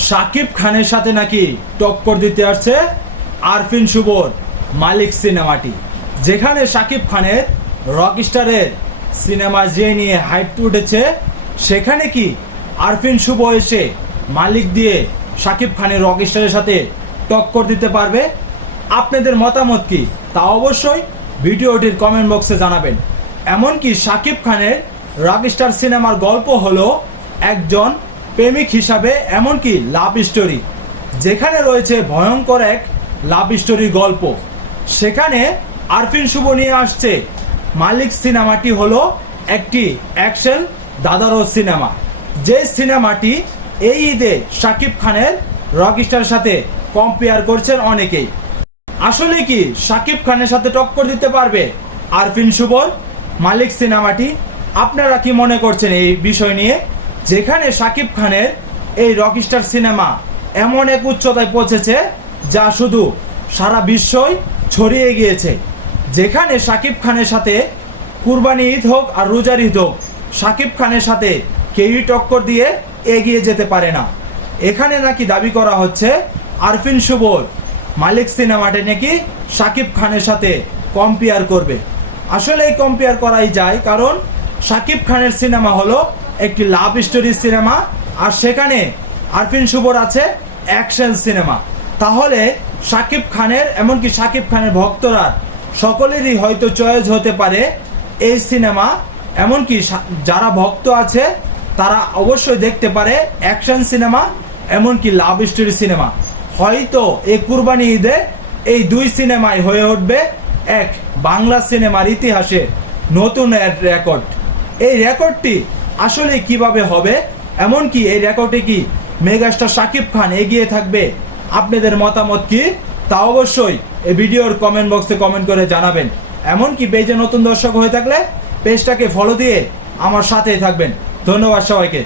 শাকিব খানের সাথে নাকি টক্কর দিতে আসছে আরফিন শুভর মালিক সিনেমাটি, যেখানে শাকিব খানের রকস্টারের সিনেমা যে নিয়ে হাইপ উঠেছে, সেখানে কি আরফিন শুভ এসে মালিক দিয়ে শাকিব খানের রকস্টারের সাথে টক্কর দিতে পারবে? আপনাদের মতামত কি তা অবশ্যই ভিডিওটির কমেন্ট বক্সে জানাবেন। এমনকি শাকিব খানের রকস্টার সিনেমার গল্প হলো একজন প্রেমিক হিসাবে এমনকি লাভ স্টোরি, যেখানে রয়েছে ভয়ঙ্কর এক লাভ স্টোরি গল্প। সেখানে আরফিন শুভ নিয়ে আসছে মালিক সিনেমাটি হলো একটি অ্যাকশন দাদারো সিনেমা, যে সিনেমাটি এই ঈদে শাকিব খানের রকস্টারের সাথে কম্পেয়ার করছেন অনেকেই। আসলে কি শাকিব খানের সাথে টক্কর দিতে পারবে আরফিন শুভর মালিক সিনেমাটি? আপনারা কি মনে করছেন এই বিষয় নিয়ে? যেখানে শাকিব খানের এই রকস্টার সিনেমা এমন এক উচ্চতায় পৌঁছেছে যা শুধু সারা বিশ্বই ছড়িয়ে গিয়েছে, যেখানে শাকিব খানের সাথে কুরবানি ঈদ হোক আর রোজার ঈদ হোক, শাকিব খানের সাথে কেউই টক্কর দিয়ে এগিয়ে যেতে পারে না। এখানে নাকি দাবি করা হচ্ছে আরফিন শুভর মালিক সিনেমাটা নাকি শাকিব খানের সাথে কম্পেয়ার করবে। আসলে এই কম্পেয়ার করাই যায়, কারণ শাকিব খানের সিনেমা হলো একটি লাভ স্টোরি সিনেমা, আর সেখানে আরফিন শুভর আছে অ্যাকশন সিনেমা। তাহলে শাকিব খানের এমনকি শাকিব খানের ভক্তরা সকলেরই হয়তো চয়েস হতে পারে এই সিনেমা, এমনকি যারা ভক্ত আছে তারা অবশ্যই দেখতে পারে অ্যাকশন সিনেমা এমনকি লাভ স্টোরি সিনেমা। হয়তো এই কুরবানি ঈদে এই দুই সিনেমাই হয়ে উঠবে এক বাংলা সিনেমার ইতিহাসে নতুন রেকর্ড। এই রেকর্ডটি আসলে কিভাবে হবে, এমনকি এই রেকর্ডে কি মেগাস্টার শাকিব খান এগিয়ে থাকবে? আপনাদের মতামত কি তা অবশ্যই এই ভিডিওর কমেন্ট বক্সে কমেন্ট করে জানাবেন। এমনকি পেজে নতুন দর্শক হয়ে থাকলে পেজটাকে ফলো দিয়ে আমার সাথেই থাকবেন। ধন্যবাদ সবাইকে।